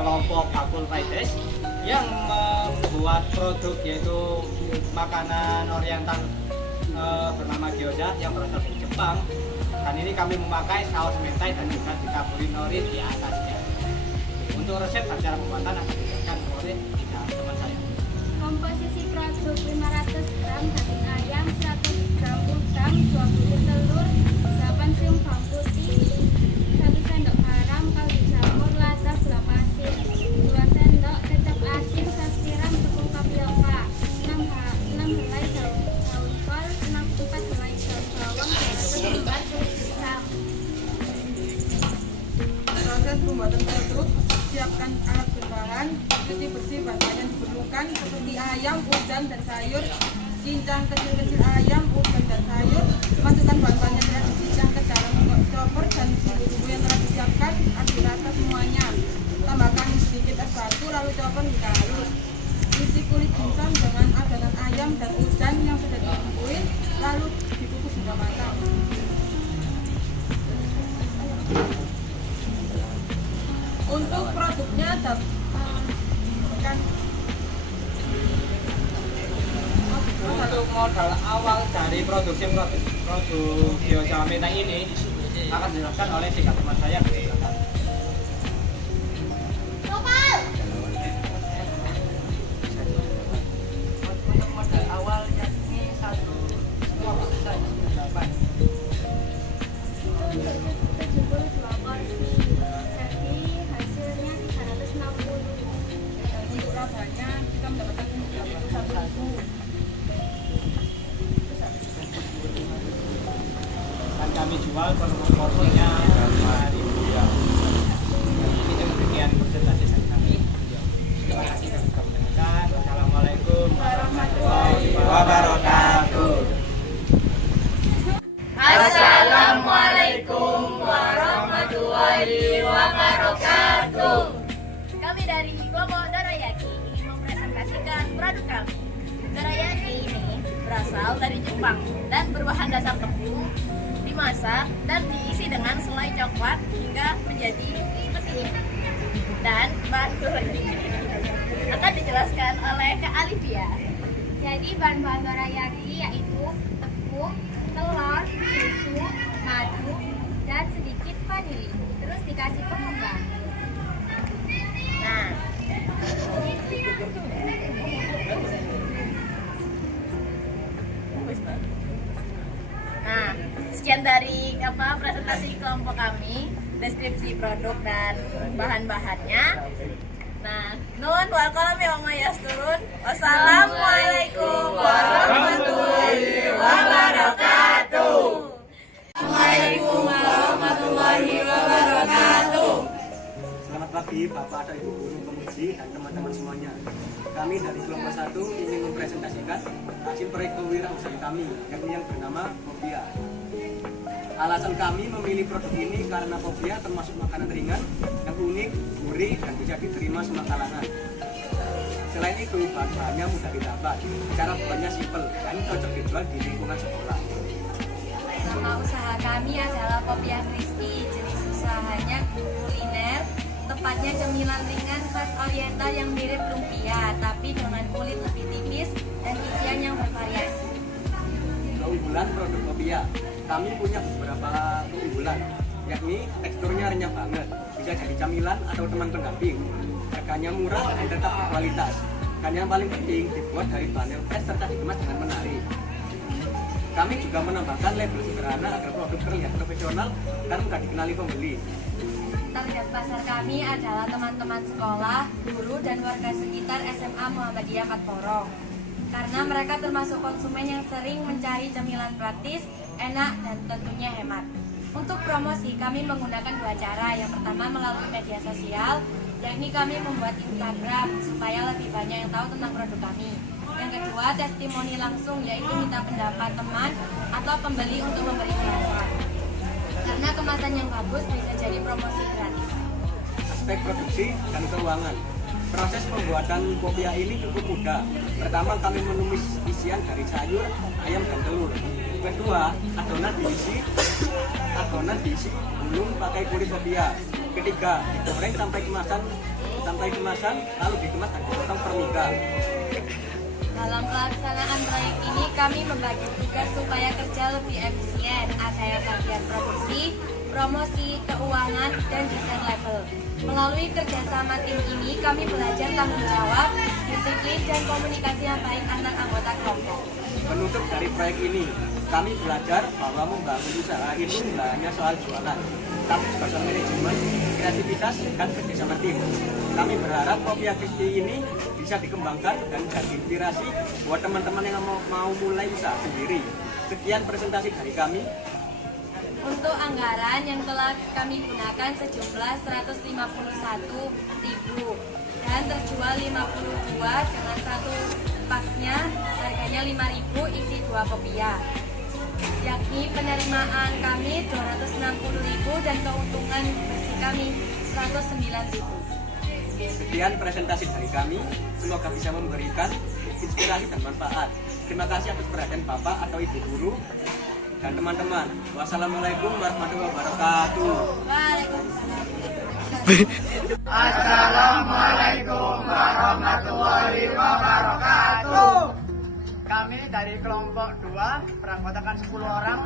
kelompok Bakul Fridays yang membuat produk yaitu makanan oriental bernama gyoza yang berasal dari Jepang. Dan ini kami memakai saus mentai dan juga ditaburi nori di atasnya. Untuk resep dan cara pembuatan akan dijelaskan oleh teman saya. Komposisi produk 500 gram daging ayam, 100 gram udang, 2 butir telur, 8 siung bawang putih, 1 sendok garam, kaldu jamur, lada, gula pasir, 2 sendok kecap asin, saus tiram, tepung tapioka, 6 helai daun kol, 4 helai daun bawang, 200 lembar kulit pisang. Proses pembuatan produk: siapkan alat berbahan, cuci bersih bahan yang diperlukan seperti ayam, udang, dan sayur. Cincang kecil-kecil ayam, udang, dan sayur. Masukkan bahan-bahan yang telah dicincang ke dalam chopper dan bumbu-bumbu yang telah disiapkan, aduk rata semuanya. Tambahkan sedikit es batu lalu chopper hingga halus. Isi kulit dimsum dengan adonan ayam dan udang yang sudah dibumbuin, lalu dikukus hingga matang. Untuk produknya Untuk modal awal dari produksi produk gyoza mentai ini akan dijelaskan oleh tiga teman saya. Untuk modal awal yakni 1 kelompok besar 98. 72 porsi, jadi hasilnya 360. untuk labanya kita mendapatkan 31.000. Dan kami jual per porsinya 5.000 ya. Ini demikian presentasi dari kami. Terima kasih dan sudah mendengarkan. Wassalamualaikum warahmatullahi wabarakatuh. Assalamualaikum warahmatullahi wabarakatuh. Kami dari kelompok Dorayaki ingin mempresentasikan produk kami. Dorayaki ini berasal dari Jepang dan berbahan dasar tepung, dimasak dan diisi dengan selai coklat hingga menjadi seperti ini. Dan bahan ini akan dijelaskan oleh Kak Alivia. Jadi bahan-bahan dorayaki yaitu tepung, telur, susu, madu, dan sedikit vanili. Terus dikasih pengembang. Nah, sekian dari presentasi kelompok kami, deskripsi produk dan bahan-bahannya. Nah, nun wal qalam ya turun. Wassalamualaikum warahmatullahi wabarakatuh. Assalamualaikum warahmatullahi wabarakatuh. Selamat pagi Bapak dan Ibu Guru Pemuji dan teman-teman semuanya. Kami dari kelompok 1 ingin mempresentasikan hasil proyek kewirausahaan kami, yakni yang bernama Popia. Alasan kami memilih produk ini karena Popia termasuk makanan ringan, yang unik, gurih, dan bisa diterima semua kalangan. Selain itu, bahan-bahannya mudah didapat, cara buatnya simpel, dan cocok dijual di lingkungan sekolah. Nama usaha kami adalah Popia Crispy. Jenis usahanya kuliner, tepatnya cemilan ringan khas oriental yang mirip lumpia, tapi dengan kulit lebih tipis dan isian yang bervariasi. Keunggulan produk Popia, kami punya beberapa keunggulan, yakni teksturnya renyah banget, bisa jadi camilan atau teman pendamping, harganya murah dan tetap berkualitas, dan yang paling penting dibuat dari bahan yang fresh serta dikemas dengan menarik. Kami juga menambahkan label sederhana agar produk terlihat profesional dan mudah dikenali pembeli. Target pasar kami adalah teman-teman sekolah, guru, dan warga sekitar SMA Muhammadiyah Patporong. Karena mereka termasuk konsumen yang sering mencari cemilan praktis, enak, dan tentunya hemat. Untuk promosi, kami menggunakan 2 cara. Yang pertama melalui media sosial, yakni kami membuat Instagram supaya lebih banyak yang tahu tentang produk kami. Yang kedua, testimoni langsung, yaitu minta pendapat teman atau pembeli untuk memberi kemasan. Karena kemasan yang bagus bisa jadi promosi gratis. Aspek produksi dan keuangan. Proses pembuatan Popia ini cukup mudah. Pertama, kami menumis isian dari sayur, ayam, dan telur. Kedua, adonan diisi belum pakai kulit Popia. Ketiga, digoreng sampai kemasan sampai kemasan, lalu dikemas dan dipotong per mika. Dalam pelaksanaan proyek ini kami membagi tugas supaya kerja lebih efisien. Ada yang bagian produksi, promosi, keuangan, dan desain label. Melalui kerjasama tim ini kami belajar tanggung jawab, disiplin, dan komunikasi yang baik antar anggota kelompok. Penutup dari proyek ini, kami belajar bahwa membangun usaha itu tidak hanya soal jualan, tapi juga soal manajemen, kreativitas, dan kerjasama tim. Kami berharap Kopia Kristi ini bisa dikembangkan dan jadi inspirasi buat teman-teman yang mau mulai usaha sendiri. Sekian presentasi dari kami. Untuk anggaran yang telah kami gunakan sejumlah 151.000 dan terjual 52 dengan satu paknya harganya 5.000 isi 2 kopiah. Yakni penerimaan kami 260.000 dan keuntungan bersih kami 109.000. Sekian presentasi dari kami, semoga bisa memberikan inspirasi dan manfaat. Terima kasih atas perhatian Bapak atau Ibu Guru dan teman-teman. Wassalamualaikum warahmatullahi wabarakatuh. Waalaikumsalam. Assalamualaikum warahmatullahi wabarakatuh. Kami dari kelompok 2 beranggotakan 10 orang.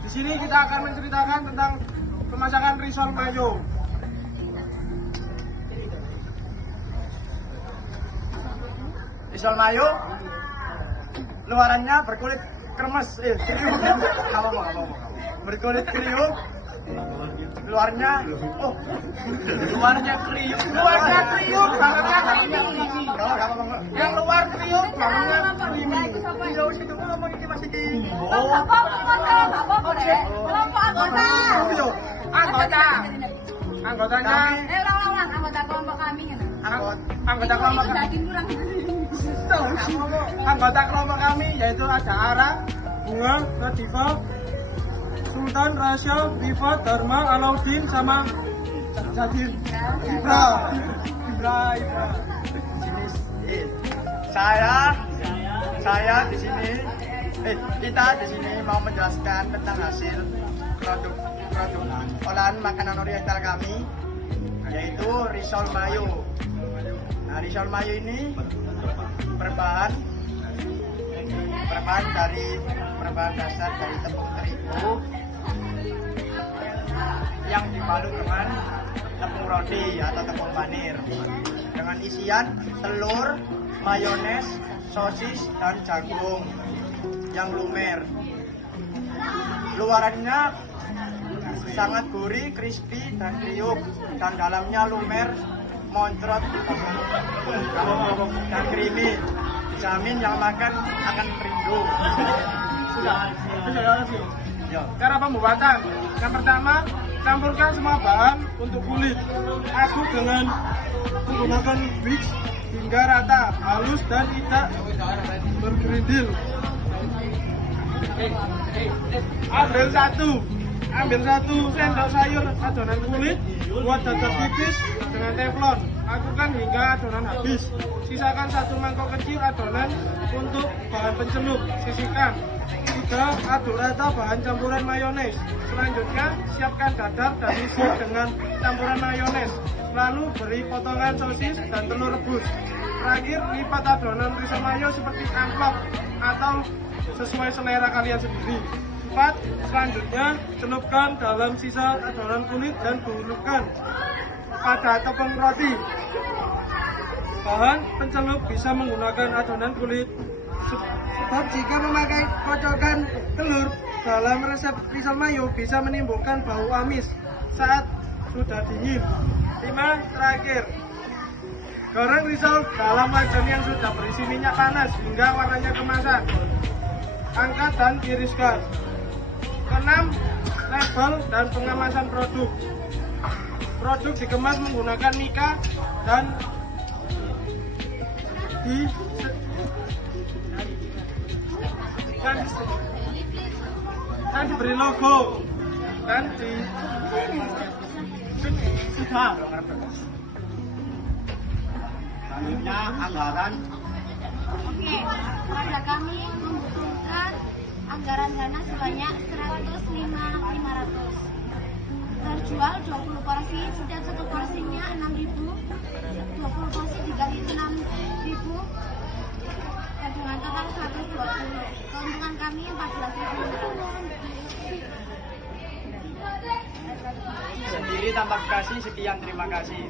Di sini kita akan menceritakan tentang pemasakan risol mayo. Risol mayo luarannya berkulit kremes, kriuk. Berkulit kriuk. Luarnya kriuk, dalamnya creamy. Yang luar kriuk, dalamnya creamy. Jauh situ ngomong iki Mas iki. Anggotanya anggota kelompok kami. anggota kelompok kami yaitu ada Ara, Bunga, Nadifa, Sultan, Rasya, Viva, Dharma, Alauddin sama Zadin. Ibra. Saya di sini kita di sini mau menjelaskan tentang hasil produk olahan makanan oriental kami, yaitu risol mayo. Nah, risol mayo ini berbahan dasar dari tepung terigu yang dibalut dengan tepung roti atau tepung panir, dengan isian telur, mayones, sosis, dan jagung yang lumer. Luarannya sangat gurih, crispy, dan kriuk, dan dalamnya lumer, moncrot, dan creamy. Dijamin yang makan akan merindu. Cara pembuatan, yang pertama campurkan semua bahan untuk kulit. Aduk dengan menggunakan whisk hingga rata, halus dan tidak bergerindil. Ambil satu sendok sayur adonan kulit, buat dadar tipis dengan teflon. Lakukan hingga adonan habis. Sisakan 1 mangkok kecil adonan untuk bahan pencelup. Sisihkan. 3. Aduk rata bahan campuran mayones. Selanjutnya siapkan dadar dan isi dengan campuran mayones. Lalu beri potongan sosis dan telur rebus. Terakhir lipat adonan risol mayo seperti amplop atau sesuai selera kalian sendiri. 4. Selanjutnya celupkan dalam sisa adonan kulit dan bulurkan pada tepung roti. Bahan pencelup bisa menggunakan adonan kulit. Sebab jika memakai kocokan telur dalam resep risol mayo bisa menimbulkan bau amis saat sudah dingin. 5. Terakhir, goreng risol dalam wajan yang sudah berisi minyak panas hingga warnanya kemasan. Angkat dan tiriskan. 6. Label dan pengemasan produk. Produk dikemas menggunakan mika dan diberi logo dan sudah. Selanjutnya anggaran. Oke, keluarga kami membutuhkan anggaran dana sebanyak 105.500. terjual 20 porsi, setiap satu porsinya 6.000, 20 porsi dikali 6.000, dan dengan total 120. Keuntungan kami 14.000. Sendiri tanpa kasih, sekian terima kasih.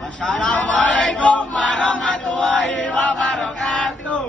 Wassalamualaikum warahmatullahi wabarakatuh.